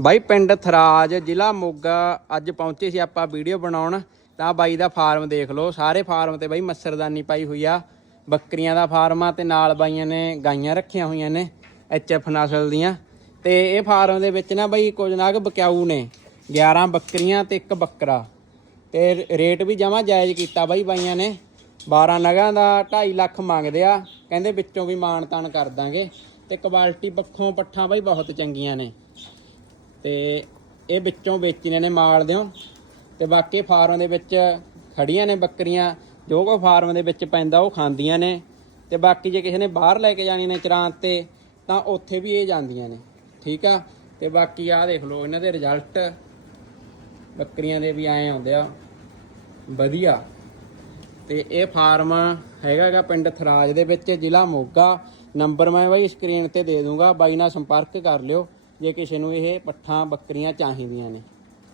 ਬਾਈ ਪਿੰਡ ਥਰਾਜ, ਜ਼ਿਲ੍ਹਾ ਮੋਗਾ, ਅੱਜ ਪਹੁੰਚੇ ਸੀ ਆਪਾਂ ਵੀਡੀਓ ਬਣਾਉਣ। ਤਾਂ ਬਾਈ ਦਾ ਫਾਰਮ ਦੇਖ ਲਓ। ਸਾਰੇ ਫਾਰਮ ਤੇ ਬਾਈ ਮੱਸਰਦਾਨੀ ਪਾਈ ਹੋਈ ਆ। ਬੱਕਰੀਆਂ ਦਾ ਫਾਰਮ ਆ ਤੇ ਨਾਲ ਬਾਈਆਂ ਨੇ ਗਾਈਆਂ ਰੱਖੀਆਂ ਹੋਈਆਂ ਨੇ ਐਚਐਫ ਨਸਲ ਦੀਆਂ। ਤੇ ਇਹ ਫਾਰਮ ਦੇ ਵਿੱਚ ਨਾ ਬਾਈ ਕੁਝ ਨਾਗ ਬਕਿਆਊ ਨੇ। 11 ਬੱਕਰੀਆਂ ਤੇ ਇੱਕ ਬੱਕਰਾ। ਤੇ ਰੇਟ ਵੀ ਜਮਾ ਜਾਇਜ਼ ਕੀਤਾ ਬਾਈ ਬਾਈਆਂ ਨੇ। 12 ਨਗਾਂ ਦਾ 2.5 ਲੱਖ ਮੰਗਦੇ ਆ। ਕਹਿੰਦੇ ਵਿੱਚੋਂ ਵੀ ਮਾਣ ਤਾਣ ਕਰ ਦਾਂਗੇ। ਤੇ ਕੁਆਲਿਟੀ ਪੱਖੋਂ ਪੱਠਾਂ ਬਾਈ ਬਹੁਤ ਚੰਗੀਆਂ ਨੇ। ਤੇ ਇਹ ਵਿੱਚੋਂ ਵੇਚੀਆਂ ਨੇ ਮਾਲ ਦਿਓ। ਤੇ ਬਾਕੀ ਫਾਰਮ ਦੇ ਵਿੱਚ ਖੜੀਆਂ ਨੇ ਬੱਕਰੀਆਂ, ਜੋ ਕੋ ਫਾਰਮ ਦੇ ਵਿੱਚ ਪੈਂਦਾ ਉਹ ਖਾਂਦੀਆਂ ਨੇ। ਤੇ ਬਾਕੀ ਜੇ ਕਿਸੇ ਨੇ ਬਾਹਰ ਲੈ ਕੇ ਜਾਣੀ ਨੇ ਚਰਾਂ ਤੇ, ਤਾਂ ਉੱਥੇ ਵੀ ਇਹ ਜਾਂਦੀਆਂ ਨੇ। ਠੀਕ ਆ? ਤੇ ਬਾਕੀ ਆਹ ਦੇਖ ਲਓ ਇਹਨਾਂ ਦੇ ਰਿਜ਼ਲਟ ਬੱਕਰੀਆਂ ਦੇ ਵੀ ਆਏ ਆਉਂਦੇ ਆ। ਵਧੀਆ। ਤੇ ਇਹ ਫਾਰਮ ਹੈਗਾਗਾ ਪਿੰਡ ਥਰਾਜ ਦੇ ਵਿੱਚ, ਜ਼ਿਲ੍ਹਾ ਮੋਗਾ। ਨੰਬਰ ਮੈਂ ਬਾਈ ਸਕਰੀਨ ਤੇ ਦੇ ਦੂੰਗਾ। ਬਾਈ ਨਾਲ ਸੰਪਰਕ ਕਰ ਲਿਓ। ਜੇ ਕਿਸੇ ਨੂੰ ਇਹ ਪੱਠਾਂ ਬੱਕਰੀਆਂ ਚਾਹੀਦੀਆਂ ਨੇ।